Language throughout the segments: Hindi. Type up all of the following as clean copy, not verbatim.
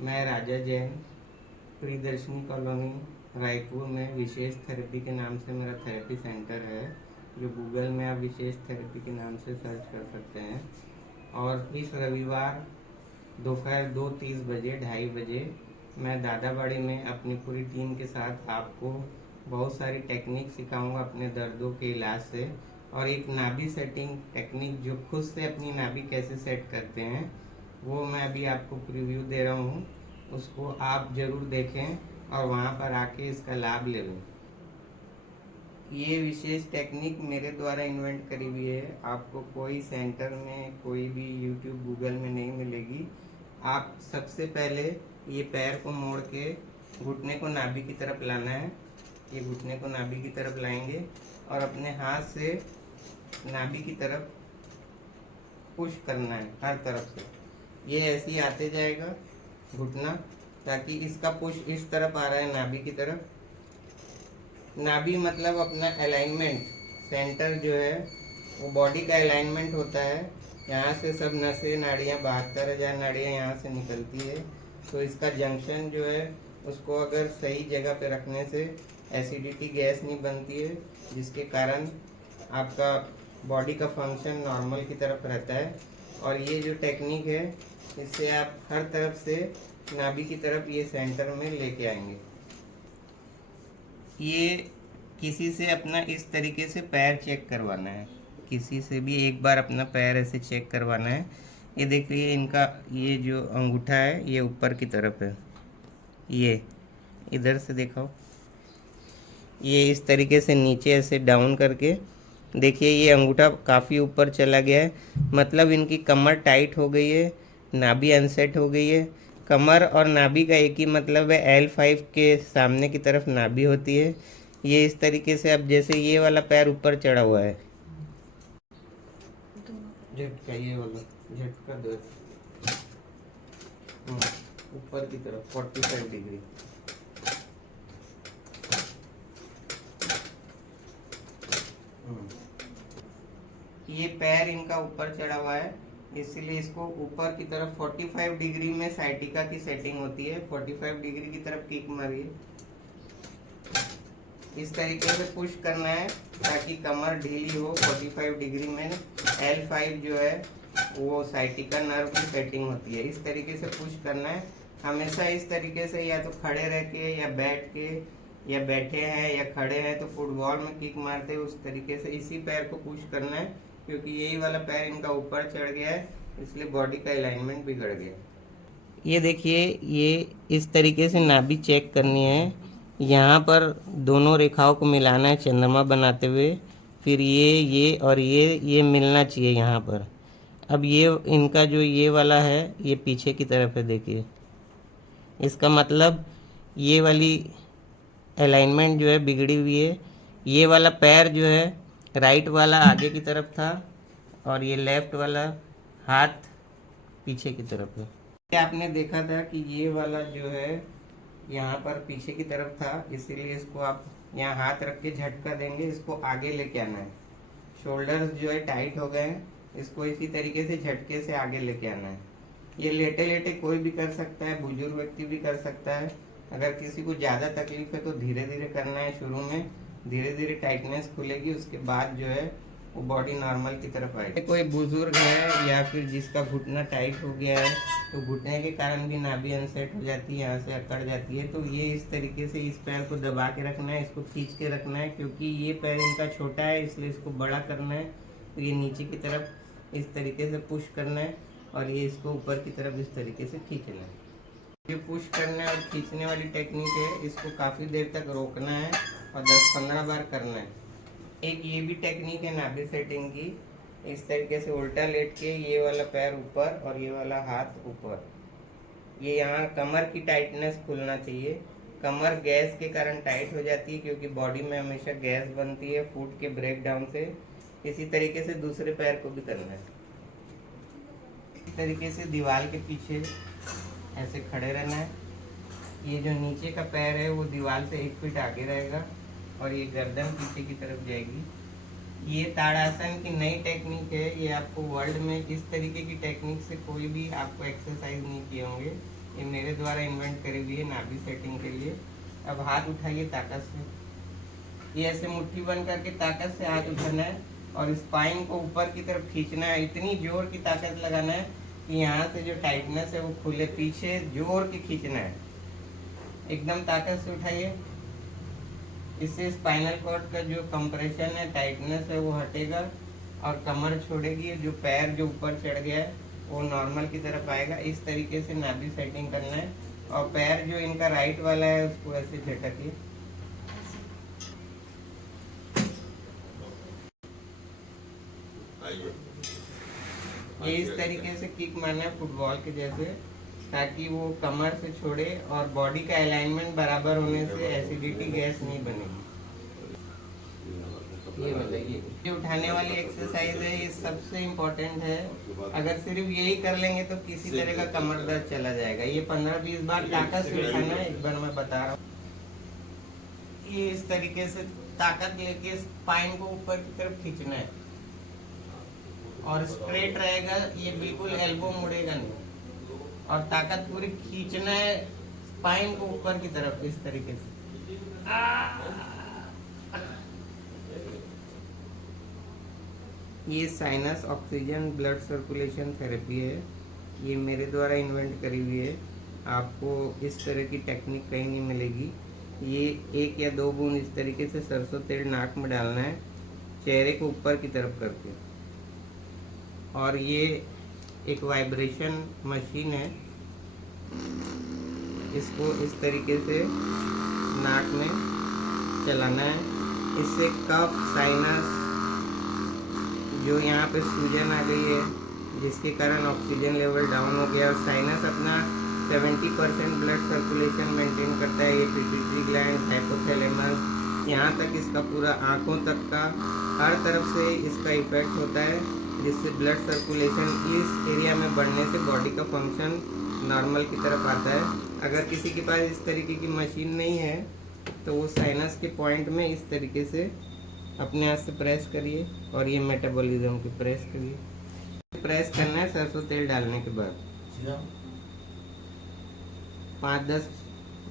मैं राजा जैन, प्रियदर्शनी कॉलोनी, रायपुर में विशेष थेरेपी के नाम से मेरा थेरेपी सेंटर है, जो गूगल में आप विशेष थेरेपी के नाम से सर्च कर सकते हैं। और इस रविवार दोपहर 2:30 बजे 2:30 मैं दादाबाड़ी में अपनी पूरी टीम के साथ आपको बहुत सारी टेक्निक सिखाऊंगा अपने दर्दों के इलाज से। और एक नाभि सेटिंग टेक्निक, जो खुद से अपनी नाभि कैसे सेट करते हैं, वो मैं अभी आपको प्रीव्यू दे रहा हूँ। उसको आप ज़रूर देखें और वहाँ पर आके इसका लाभ लें। ये विशेष टेक्निक मेरे द्वारा इन्वेंट करी हुई है, आपको कोई सेंटर में, कोई भी यूट्यूब गूगल में नहीं मिलेगी। आप सबसे पहले ये पैर को मोड़ के घुटने को नाभि की तरफ लाना है। ये घुटने को नाभि की तरफ लाएंगे और अपने हाथ से नाभि की तरफ पुश करना है हर तरफ से। ये ऐसे ही आते जाएगा घुटना, ताकि इसका पुश इस तरफ आ रहा है नाभि की तरफ। नाभि मतलब अपना अलाइनमेंट, सेंटर जो है वो बॉडी का अलाइनमेंट होता है। यहाँ से सब नसें, नाड़ियाँ, 72,000 नाड़ियाँ यहाँ से निकलती है। तो इसका जंक्शन जो है उसको अगर सही जगह पे रखने से एसिडिटी गैस नहीं बनती है, जिसके कारण आपका बॉडी का फंक्शन नॉर्मल की तरफ रहता है। और ये जो टेक्निक है, इससे आप हर तरफ से नाभि की तरफ ये सेंटर में लेके आएंगे। ये किसी से अपना इस तरीके से पैर चेक करवाना है, किसी से भी एक बार अपना पैर ऐसे चेक करवाना है। ये देखिए, इनका ये जो अंगूठा है ये ऊपर की तरफ है, ये इधर से दिखाओ। ये इस तरीके से नीचे ऐसे डाउन करके देखिए, ये अंगूठा काफ़ी ऊपर चला गया है, मतलब इनकी कमर टाइट हो गई है, नाभि अनसेट हो गई है। कमर और नाभि का एक ही मतलब है, L5 के सामने की तरफ नाभि होती है। ये इस तरीके से, अब जैसे ये वाला पैर ऊपर चढ़ा हुआ है, झटका, ये वाला झटका दो ऊपर की तरफ 45 डिग्री। ये पैर इनका ऊपर चढ़ा हुआ है, इसलिए इसको ऊपर की तरफ 45 डिग्री में साइटिका की सेटिंग होती है। 45 डिग्री की तरफ किक मारिए, इस तरीके से पुश करना है ताकि कमर ढीली हो। 45 डिग्री में L5 जो है वो साइटिका नर्व की सेटिंग होती है। इस तरीके से पुश करना है हमेशा। इस तरीके से या तो खड़े रह के, या बैठ के, या बैठे हैं या खड़े हैं तो फुटबॉल में किक मारते हैं, उस तरीके से इसी पैर को पुश करना है। क्योंकि यही वाला पैर इनका ऊपर चढ़ गया है, इसलिए बॉडी का अलाइनमेंट बिगड़ गया। ये देखिए, ये इस तरीके से नाभि चेक करनी है। यहाँ पर दोनों रेखाओं को मिलाना है चंद्रमा बनाते हुए, फिर ये और ये मिलना चाहिए यहाँ पर। अब ये इनका जो ये वाला है ये पीछे की तरफ है, देखिए, इसका मतलब ये वाली अलाइनमेंट जो है बिगड़ी हुई है। ये वाला पैर जो है राइट वाला आगे की तरफ था और ये लेफ्ट वाला हाथ पीछे की तरफ है। आपने देखा था कि ये वाला जो है यहाँ पर पीछे की तरफ था, इसीलिए इसको आप यहाँ हाथ रख के झटका देंगे, इसको आगे लेके आना है। शोल्डर्स जो है टाइट हो गए हैं, इसको इसी तरीके से झटके से आगे लेके आना है। ये लेटे लेटे कोई भी कर सकता है, बुजुर्ग व्यक्ति भी कर सकता है। अगर किसी को ज़्यादा तकलीफ है तो धीरे धीरे करना है। शुरू में धीरे धीरे टाइटनेस खुलेगी, उसके बाद जो है वो बॉडी नॉर्मल की तरफ आएगी। कोई बुजुर्ग है या फिर जिसका घुटना टाइट हो गया है, तो घुटने के कारण भी नाभि अनसेट हो जाती है, यहाँ से अकड़ जाती है, तो ये इस तरीके से इस पैर को दबा के रखना है, इसको खींच के रखना है। क्योंकि ये पैर इनका छोटा है, इसलिए इसको बड़ा करना है। तो ये नीचे की तरफ इस तरीके से पुश करना है और ये इसको ऊपर की तरफ इस तरीके से खींचना है। ये पुश करने और खींचने वाली टेक्निक है, इसको काफ़ी देर तक रोकना है और 10-15 बार करना है। एक ये भी टेक्निक है नाभि सेटिंग की, इस तरीके से उल्टा लेट के ये वाला पैर ऊपर और ये वाला हाथ ऊपर। ये यहाँ कमर की टाइटनेस खुलना चाहिए। कमर गैस के कारण टाइट हो जाती है, क्योंकि बॉडी में हमेशा गैस बनती है फूड के ब्रेक डाउन से। इसी तरीके से दूसरे पैर को भी करना है। इसी तरीके से दीवार के पीछे ऐसे खड़े रहना है। ये जो नीचे का पैर है वो दीवार से 1 फीट आगे रहेगा और ये गर्दन पीछे की तरफ जाएगी। ये ताड़ासन की नई टेक्निक है, ये आपको वर्ल्ड में इस तरीके की टेक्निक से कोई भी आपको एक्सरसाइज नहीं किए होंगे। ये मेरे द्वारा इन्वेंट करी हुई है नाभि सेटिंग के लिए। अब हाथ उठाइए ताकत से, ये ऐसे मुट्ठी बंद करके ताकत से हाथ उठाना है और स्पाइन को ऊपर की तरफ खींचना है। इतनी जोर की ताकत लगाना है कि यहाँ से जो टाइटनेस है वो खुले, पीछे जोर के खींचना है, एकदम ताकत से उठाइए। इससे स्पाइनल कॉर्ड का जो कंप्रेशन है, टाइटनेस है, वो हटेगा और कमर छोड़ेगी। जो पैर जो ऊपर चढ़ गया है वो नॉर्मल की तरफ आएगा। इस तरीके से नाभि सेटिंग करना है। और पैर जो इनका राइट वाला है उसको ऐसे झटकिए, ये इस तरीके से किक मारना है फुटबॉल के जैसे, ताकि वो कमर से छोड़े और बॉडी का अलाइनमेंट बराबर होने से एसिडिटी गैस नहीं बनेगी। ये बताइए, ये उठाने वाली एक्सरसाइज है, ये सबसे इम्पोर्टेंट है। अगर सिर्फ यही कर लेंगे तो किसी तरह का कमर दर्द चला जाएगा। ये 15-20 बार ताकत से उठाना है, एक बार मैं बता रहा हूँ। ये इस तरीके से ताकत लेके स्पाइन को ऊपर की तरफ खींचना है और स्ट्रेट रहेगा, ये बिल्कुल एल्बो मुड़ेगा नहीं। और ताकत पूरी खींचना है स्पाइन को ऊपर की तरफ इस तरीके से। ये sinus oxygen blood circulation therapy है, ये मेरे द्वारा इन्वेंट करी हुई है। आपको इस तरह की टेक्निक कहीं नहीं मिलेगी। ये 1 या 2 बूंद इस तरीके से सरसों तेल नाक में डालना है, चेहरे को ऊपर की तरफ करके। और ये एक वाइब्रेशन मशीन है, इसको इस तरीके से नाक में चलाना है। इससे कफ, साइनस, जो यहाँ पे सूजन आ गई है जिसके कारण ऑक्सीजन लेवल डाउन हो गया, और साइनस अपना 70% ब्लड सर्कुलेशन मेंटेन करता है। ये पिट्यूटरी ग्लैंड, हाइपोथैलेमस, यहाँ तक इसका पूरा आँखों तक का हर तरफ से इसका इफेक्ट होता है, जिससे ब्लड सर्कुलेशन इस एरिया में बढ़ने से बॉडी का फंक्शन नॉर्मल की तरफ आता है। अगर किसी के पास इस तरीके की मशीन नहीं है तो वो साइनस के पॉइंट में इस तरीके से अपने हाथ से प्रेस करिए और ये मेटाबॉलिज्म की प्रेस करिए। प्रेस करना है सरसों तेल डालने के बाद 5-10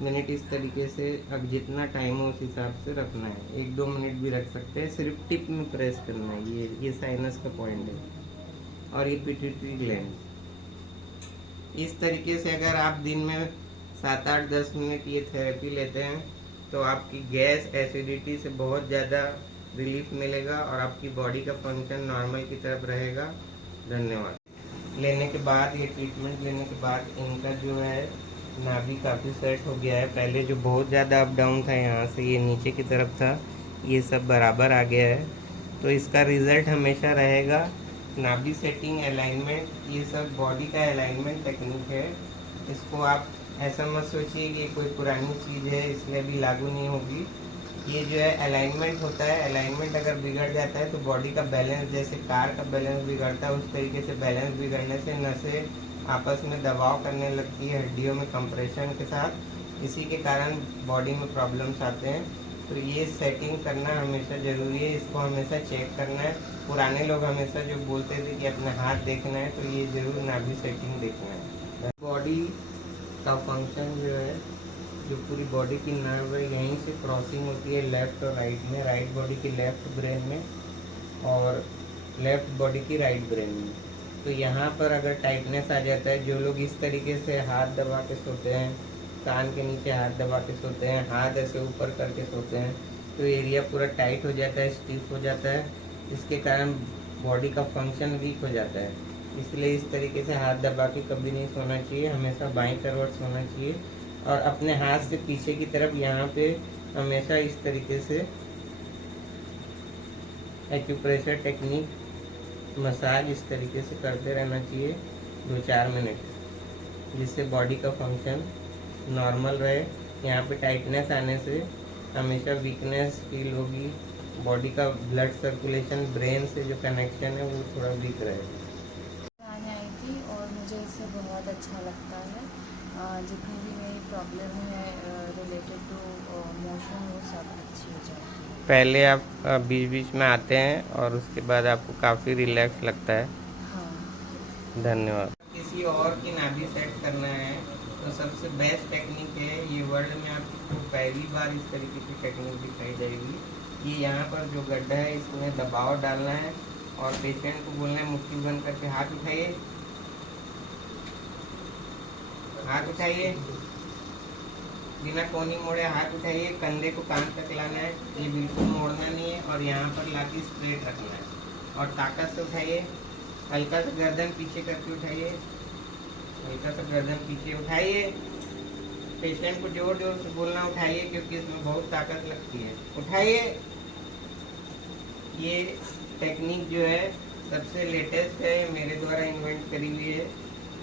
मिनट इस तरीके से। अब जितना टाइम हो उस हिसाब से रखना है, 1-2 मिनट भी रख सकते हैं। सिर्फ टिप में प्रेस करना है, ये साइनस का पॉइंट है। और ये पिट्यूटरी ग्लैंड। इस तरीके से अगर आप दिन में 7-8-10 मिनट ये थेरेपी लेते हैं तो आपकी गैस, एसिडिटी से बहुत ज़्यादा रिलीफ मिलेगा और आपकी बॉडी का फंक्शन नॉर्मल की तरफ रहेगा। धन्यवाद। लेने के बाद, ये ट्रीटमेंट लेने के बाद इनका जो है नाभि काफ़ी सेट हो गया है। पहले जो बहुत ज़्यादा अप डाउन था, यहाँ से ये नीचे की तरफ था, ये सब बराबर आ गया है। तो इसका रिज़ल्ट हमेशा रहेगा। नाभि सेटिंग, अलाइनमेंट, ये सब बॉडी का अलाइनमेंट टेक्निक है। इसको आप ऐसा मत सोचिए कि कोई पुरानी चीज़ है इसलिए भी लागू नहीं होगी। ये जो है अलाइनमेंट होता है, अलाइनमेंट अगर बिगड़ जाता है तो बॉडी का बैलेंस, जैसे कार का बैलेंस बिगड़ता है उस तरीके से बैलेंस बिगड़ने से नसें आपस में दबाव करने लगती है हड्डियों में कंप्रेशन के साथ, इसी के कारण बॉडी में प्रॉब्लम्स आते हैं। तो ये सेटिंग करना हमेशा ज़रूरी है, इसको हमेशा चेक करना है। पुराने लोग हमेशा जो बोलते थे कि अपना हाथ देखना है, तो ये ज़रूर नाभि सेटिंग देखना है। बॉडी का फंक्शन जो है, जो पूरी बॉडी की नर्व है, यहीं से क्रॉसिंग होती है लेफ़्ट और राइट में, राइट बॉडी की लेफ़्ट ब्रेन में और लेफ़्ट बॉडी की राइट ब्रेन में। तो यहाँ पर अगर टाइटनेस आ जाता है, जो लोग इस तरीके से हाथ दबा के सोते हैं, कान के नीचे हाथ दबा के सोते हैं, हाथ ऐसे ऊपर करके सोते हैं, तो एरिया पूरा टाइट हो जाता है, स्टिफ हो जाता है, इसके कारण बॉडी का फंक्शन वीक हो जाता है। इसलिए इस तरीके से हाथ दबा के कभी नहीं सोना चाहिए, हमेशा बाईं करवट सोना चाहिए। और अपने हाथ से पीछे की तरफ यहाँ पे हमेशा इस तरीके से एक्यूप्रेशर टेक्निक, मसाज इस तरीके से करते रहना चाहिए 2-4 मिनट, जिससे बॉडी का फंक्शन नॉर्मल रहे। यहाँ पे टाइटनेस आने से हमेशा वीकनेस फील होगी, बॉडी का ब्लड सर्कुलेशन, ब्रेन से जो कनेक्शन है वो थोड़ा वीक रहेगा। आने आई थी और मुझे इससे बहुत अच्छा लगता है। जितनी भी मेरी प्रॉब्लम है रिलेटेड टू मोशन, वो सब अच्छी हो जाती है। पहले आप बीच बीच में आते हैं और उसके बाद आपको काफ़ी रिलैक्स लगता है। हाँ। धन्यवाद। किसी और की नाभि सेट करना है तो सबसे बेस्ट टेक्निक है ये, वर्ल्ड में आपको पहली बार इस तरीके की टेक्निक दिखाई जाएगी। ये यहाँ पर जो गड्ढा है इसमें दबाव डालना है और पेशेंट को बोलना है मुट्ठी बंद करके हाथ उठाइए, हाथ उठाइए, बिना कोनी मोड़े हाथ उठाइए, कंधे को कान तक लाना है, ये बिल्कुल मोड़ना नहीं है और यहाँ पर लाके स्ट्रेट रखना है और ताकत से उठाइए, हल्का सा गर्दन पीछे करके उठाइए, हल्का सा गर्दन पीछे उठाइए। पेशेंट को जोर जोर से बोलना उठाइए क्योंकि इसमें बहुत ताकत लगती है, उठाइए। ये टेक्निक जो है सबसे लेटेस्ट है, मेरे द्वारा इन्वेंट करी हुई है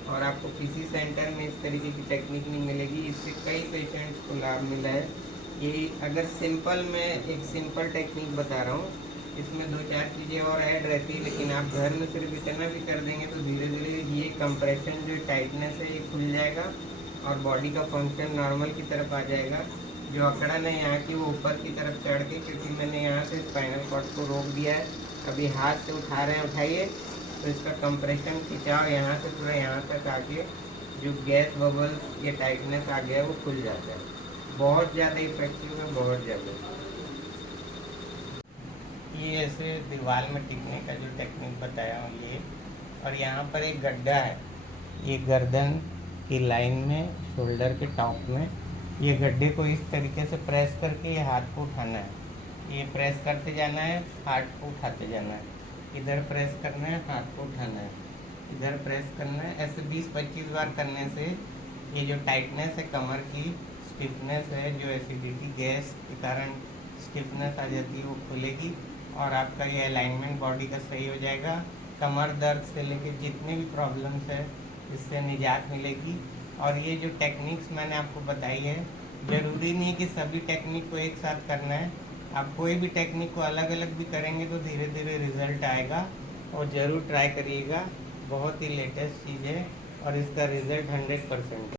और आपको किसी सेंटर में इस तरीके की टेक्निक नहीं मिलेगी। इससे कई पेशेंट्स को लाभ मिला है। ये अगर सिंपल मैं एक सिंपल टेक्निक बता रहा हूँ, इसमें 2-4 चीज़ें और ऐड रहती है, लेकिन आप घर में सिर्फ इतना भी कर देंगे तो धीरे धीरे ये कंप्रेशन जो टाइटनेस है ये खुल जाएगा और बॉडी का फंक्शन नॉर्मल की तरफ आ जाएगा। जो अकड़न है यहाँ की वो ऊपर की तरफ चढ़ के, क्योंकि मैंने यहाँ से स्पाइनल कॉर्ड को रोक दिया है, अभी हाथ से उठा रहे हैं, उठाइए, तो इसका कंप्रेशन खिंचाव यहाँ से पूरा यहाँ तक आके जो गैस बबल्स ये टाइटनेस आ गया है वो खुल जाता है। बहुत ज़्यादा इफेक्टिव है, बहुत ज़्यादा। ये ऐसे दीवार में टिकने का जो टेक्निक बताया हूँ ये, और यहाँ पर एक गड्ढा है, ये गर्दन की लाइन में शोल्डर के टॉप में, ये गड्ढे को इस तरीके से प्रेस करके ये हाथ को उठाना है, ये प्रेस करते जाना है, हाथ को उठाते जाना है, इधर प्रेस करना है, हाथ को उठाना है, इधर प्रेस करना है। ऐसे 20-25 बार करने से ये जो टाइटनेस है कमर की, स्टिफनेस है, जो एसिडिटी गैस के कारण स्टिफनेस आ जाती है वो खुलेगी और आपका ये अलाइनमेंट बॉडी का सही हो जाएगा। कमर दर्द से लेके जितने भी प्रॉब्लम्स है इससे निजात मिलेगी। और ये जो टेक्निक्स मैंने आपको बताई है, ज़रूरी नहीं कि सभी टेक्निक को एक साथ करना है, आप कोई भी टेक्निक को अलग अलग भी करेंगे तो धीरे धीरे रिजल्ट आएगा। और ज़रूर ट्राई करिएगा, बहुत ही लेटेस्ट चीज़ है और इसका रिजल्ट 100% है।